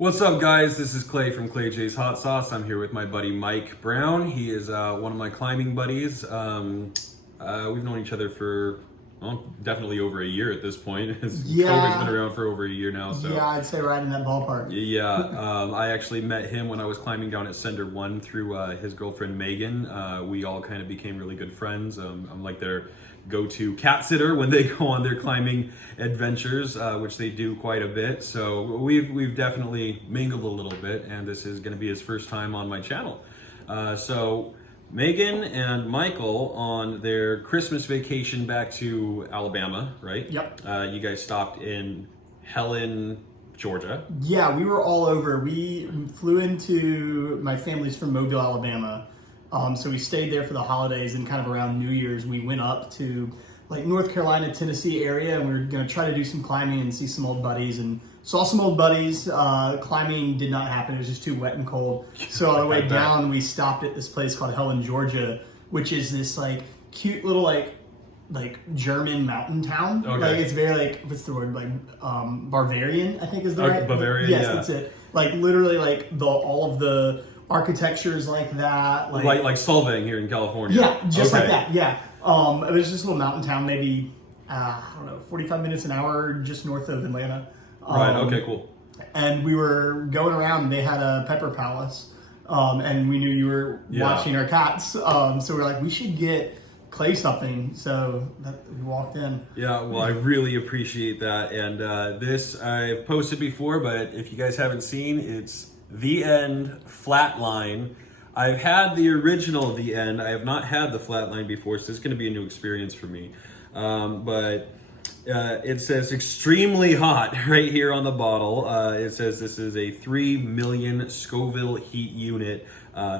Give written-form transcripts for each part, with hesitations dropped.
What's up, guys? This is Clay from Clay J's Hot Sauce. I'm here with my buddy Mike Brown. He is one of my climbing buddies. We've known each other for definitely over a year at this point. Yeah. COVID's been around for over a year now. So yeah, I'd say right in that ballpark. Yeah, I actually met him when I was climbing down at Cinder 1 through his girlfriend Megan. We all kind of became really good friends. I'm like their go-to cat sitter when they go on their climbing adventures, which they do quite a bit. So we've definitely mingled a little bit, and this is going to be his first time on my channel. So Megan and Michael, on their Christmas vacation back to Alabama, right? Yep. You guys stopped in Helen, Georgia. Yeah, we were all over. We flew into, my family's from Mobile, Alabama. So we stayed there for the holidays, and kind of around New Year's, we went up to like North Carolina, Tennessee area, and we were going to try to do some climbing and see some old buddies, and saw some old buddies. Climbing did not happen. It was just too wet and cold. So on the way down, we stopped at this place called Helen, Georgia, which is this like cute little like German mountain town. Okay. Like it's very like, what's the word? Like Bavarian, I think is the right. Bavarian, yes, yeah. That's it. Like literally like all of the architecture is like that. Like Solvang here in California. Yeah, just like that. Yeah. It was just a little mountain town, maybe I don't know, 45 minutes an hour just north of Atlanta. Right. Okay. Cool. And we were going around, and they had a pepper palace, and we knew you were watching our cats. So we're like, we should get Clay something. So we walked in. Yeah. Well, I really appreciate that, and this I've posted before, but if you guys haven't seen, it's the End Flatline. I've had the original The End. I have not had the Flatline before, so it's going to be a new experience for me. But it says extremely hot right here on the bottle. It says this is a 3 million Scoville heat unit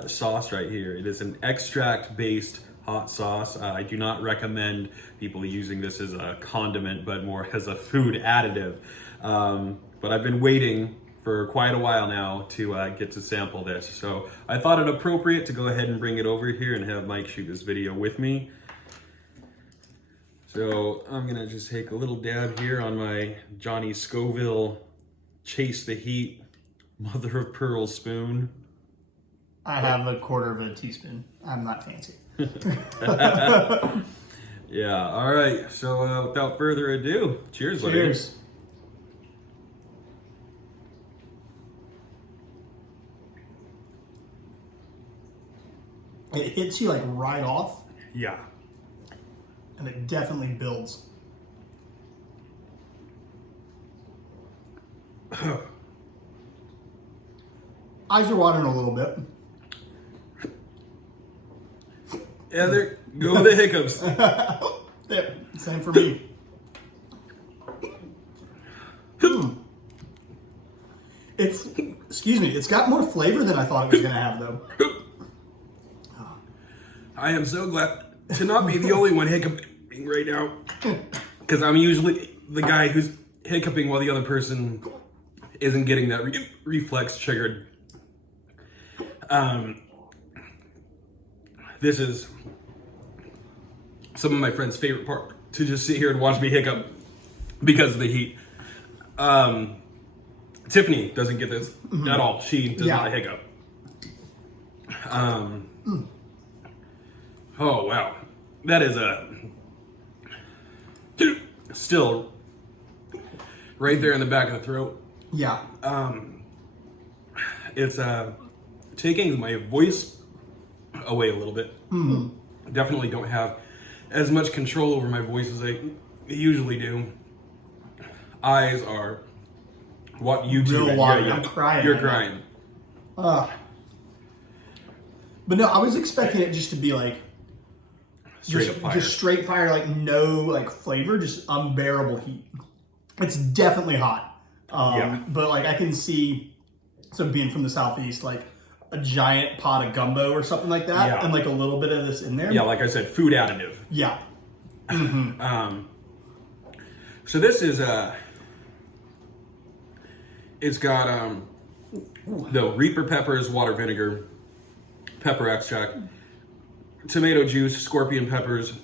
sauce right here. It is an extract-based hot sauce. I do not recommend people using this as a condiment, but more as a food additive. But I've been waiting for quite a while now to get to sample this. So I thought it appropriate to go ahead and bring it over here and have Mike shoot this video with me. So I'm gonna just take a little dab here on my Johnny Scoville Chase the Heat mother of pearl spoon. I have a quarter of a teaspoon. I'm not fancy. Yeah, all right. So without further ado, cheers, buddy. Cheers. It hits you like right off, Yeah. and it definitely builds. Eyes are watering a little bit. Yeah, there go the hiccups. Yeah, same for me. It's got more flavor than I thought it was gonna have though. I am so glad to not be the only one hiccuping right now, because I'm usually the guy who's hiccuping while the other person isn't getting that reflex triggered. This is some of my friends' favorite part, to just sit here and watch me hiccup because of the heat. Tiffany doesn't get this at all. She does not hiccup. Oh, wow. That is still right there in the back of the throat. Yeah. It's taking my voice away a little bit. Definitely don't have as much control over my voice as I usually do. Eyes are what you do. Real water. I'm crying. You're crying. But no, I was expecting it just to be like Straight up fire. Just straight fire, like no like flavor, just unbearable heat. It's definitely hot. But like I can see, so being from the Southeast, like a giant pot of gumbo or something like that, and like a little bit of this in there. Yeah, like I said, food additive. Yeah. So this is it's got the Reaper peppers, water vinegar, pepper extract, tomato juice, scorpion peppers,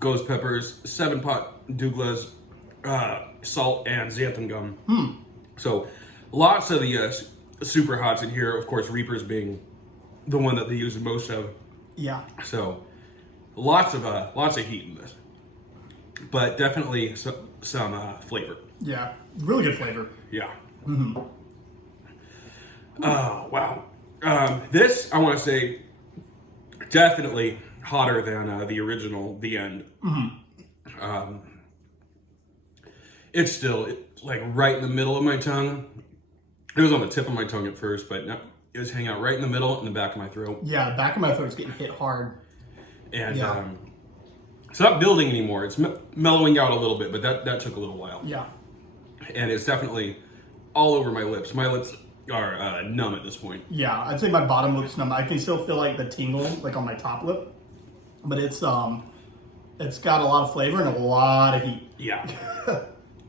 ghost peppers, 7-pot Douglas, salt, and xanthan gum. So Lots of the super hots in here. Of course, Reapers being the one that they use the most of. Yeah. So lots of heat in this, but definitely some flavor. Yeah. Really good flavor. Yeah. Oh wow. This I want to say definitely hotter than the original, The End. It's still like right in the middle of my tongue. It was on the tip of my tongue at first, but no, it was hanging out right in the middle, in the back of my throat. Yeah, the back of my throat's getting hit hard. And it's not building anymore. It's mellowing out a little bit, but that took a little while. Yeah. And it's definitely all over my lips. My lips are numb at this point. Yeah, I'd say my bottom lip's numb. I can still feel like the tingle, like on my top lip, but it's got a lot of flavor and a lot of heat. Yeah.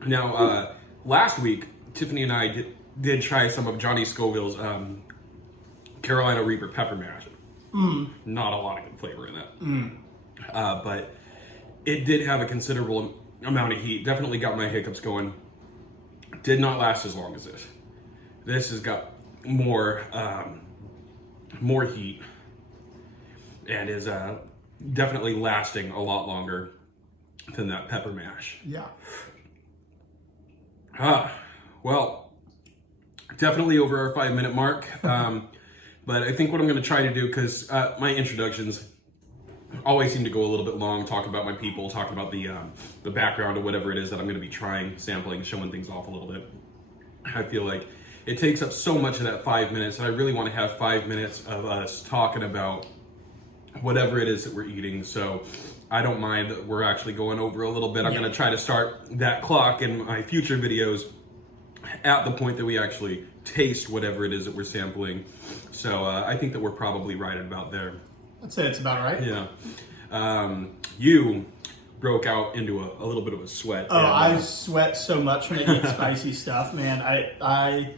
Now, last week, Tiffany and I did try some of Johnny Scoville's Carolina Reaper pepper mash. Not a lot of good flavor in that. But it did have a considerable amount of heat. Definitely got my hiccups going. Did not last as long as this. This has got more heat and is definitely lasting a lot longer than that pepper mash. Yeah. Well, definitely over our 5-minute mark. But I think what I'm going to try to do, because my introductions always seem to go a little bit long, talk about my people, talk about the background of whatever it is that I'm going to be trying, sampling, showing things off a little bit. I feel like it takes up so much of that 5 minutes, and I really want to have 5 minutes of us talking about whatever it is that we're eating. So I don't mind that we're actually going over a little bit. I'm going to try to start that clock in my future videos at the point that we actually taste whatever it is that we're sampling. So I think that we're probably right about there. I'd say it's about right. Yeah. You broke out into a little bit of a sweat. Oh, I sweat so much when I eat spicy stuff, man. I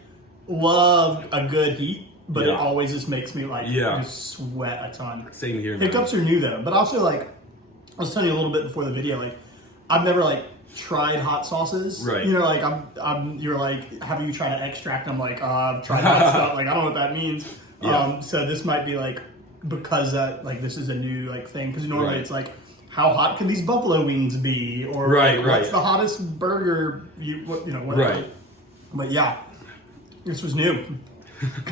love a good heat, but it always just makes me like just sweat a ton. Same here. Hiccups are new though, but also like I was telling you a little bit before the video, like I've never like tried hot sauces. Right. You know, like you're like, have you tried an extract? I'm like, I've tried hot stuff. Like I don't know what that means. Yeah. So this might be like because like this is a new like thing because normally it's like how hot can these buffalo wings be or what's the hottest burger whatever. Right. But yeah, this was new.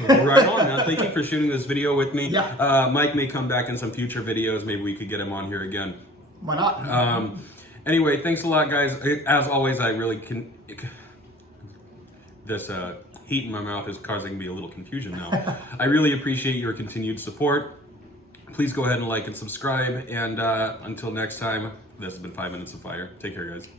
Right on. Now, thank you for shooting this video with me. Yeah. Mike may come back in some future videos. Maybe we could get him on here again. Why not? Anyway, thanks a lot, guys. As always, I really can. This heat in my mouth is causing me a little confusion now. I really appreciate your continued support. Please go ahead and like and subscribe. And until next time, this has been 5 Minutes of Fire. Take care, guys.